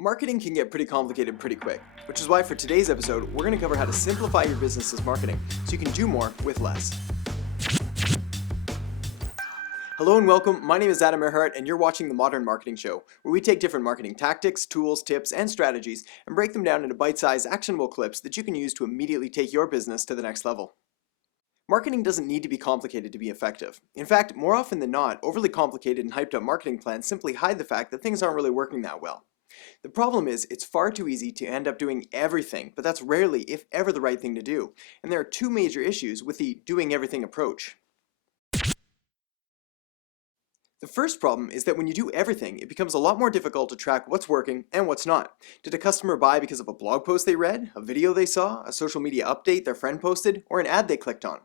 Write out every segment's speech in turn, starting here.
Marketing can get pretty complicated pretty quick, which is why for today's episode, we're going to cover how to simplify your business's marketing so you can do more with less. Hello and welcome, my name is Erhart and you're watching The Modern Marketing Show, where we take different marketing tactics, tools, tips, and strategies and break them down into bite-sized actionable clips that you can use to immediately take your business to the next level. Marketing doesn't need to be complicated to be effective. In fact, more often than not, overly complicated and hyped up marketing plans simply hide the fact that things aren't really working that well. The problem is, it's far too easy to end up doing everything, but that's rarely, if ever, the right thing to do. And there are two major issues with the doing everything approach. The first problem is that when you do everything, it becomes a lot more difficult to track what's working and what's not. Did a customer buy because of a blog post they read, a video they saw, a social media update their friend posted, or an ad they clicked on?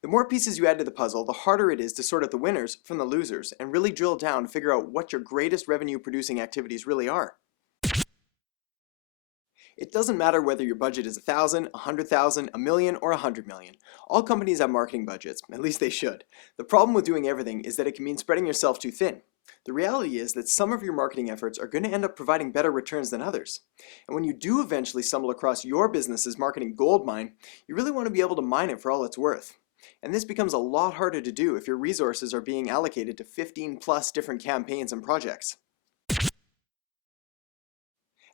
The more pieces you add to the puzzle, the harder it is to sort out the winners from the losers and really drill down to figure out what your greatest revenue producing activities really are. It doesn't matter whether your budget is $1,000, $100,000, $1 million, or $100 million. All companies have marketing budgets, at least they should. The problem with doing everything is that it can mean spreading yourself too thin. The reality is that some of your marketing efforts are going to end up providing better returns than others. And when you do eventually stumble across your business's marketing goldmine, you really want to be able to mine it for all it's worth. And this becomes a lot harder to do if your resources are being allocated to 15 plus different campaigns and projects.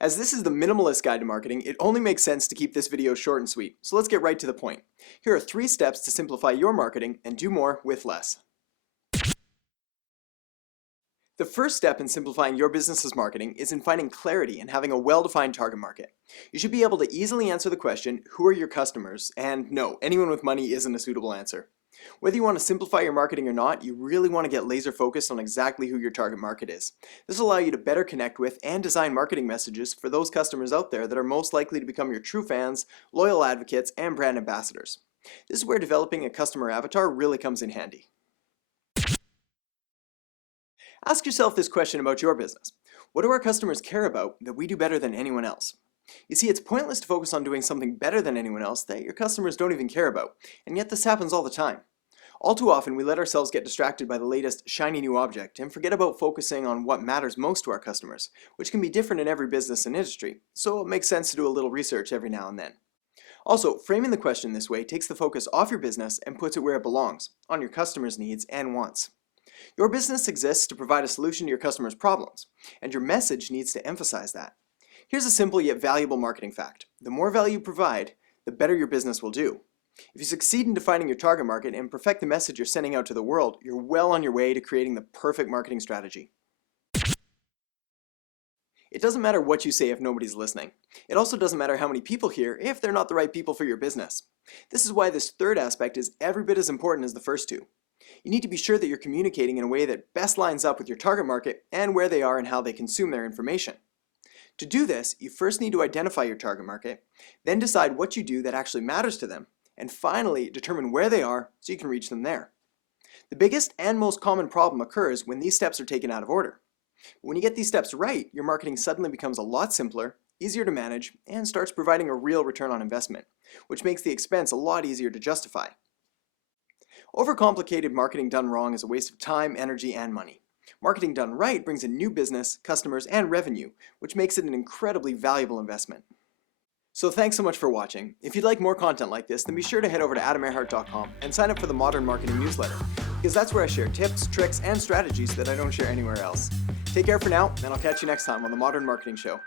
As this is the minimalist guide to marketing, it only makes sense to keep this video short and sweet, so let's get right to the point. Here are 3 steps to simplify your marketing and do more with less. The first step in simplifying your business's marketing is in finding clarity and having a well-defined target market. You should be able to easily answer the question, who are your customers? And no, anyone with money isn't a suitable answer. Whether you want to simplify your marketing or not, you really want to get laser focused on exactly who your target market is. This will allow you to better connect with and design marketing messages for those customers out there that are most likely to become your true fans, loyal advocates, and brand ambassadors. This is where developing a customer avatar really comes in handy. Ask yourself this question about your business. What do our customers care about that we do better than anyone else? You see, it's pointless to focus on doing something better than anyone else that your customers don't even care about, and yet this happens all the time. All too often, we let ourselves get distracted by the latest shiny new object and forget about focusing on what matters most to our customers, which can be different in every business and industry, so it makes sense to do a little research every now and then. Also, framing the question this way takes the focus off your business and puts it where it belongs, on your customers' needs and wants. Your business exists to provide a solution to your customers' problems, and your message needs to emphasize that. Here's a simple yet valuable marketing fact. The more value you provide, the better your business will do. If you succeed in defining your target market and perfect the message you're sending out to the world, you're well on your way to creating the perfect marketing strategy. It doesn't matter what you say if nobody's listening. It also doesn't matter how many people hear if they're not the right people for your business. This is why this third aspect is every bit as important as the first two. You need to be sure that you're communicating in a way that best lines up with your target market and where they are and how they consume their information. To do this, you first need to identify your target market, then decide what you do that actually matters to them, and finally determine where they are so you can reach them there. The biggest and most common problem occurs when these steps are taken out of order. When you get these steps right, your marketing suddenly becomes a lot simpler, easier to manage, and starts providing a real return on investment, which makes the expense a lot easier to justify. Overcomplicated marketing done wrong is a waste of time, energy, and money. Marketing done right brings in new business, customers, and revenue, which makes it an incredibly valuable investment. So thanks so much for watching. If you'd like more content like this, then be sure to head over to AdamErhart.com and sign up for the Modern Marketing newsletter, because that's where I share tips, tricks, and strategies that I don't share anywhere else. Take care for now, and I'll catch you next time on The Modern Marketing Show.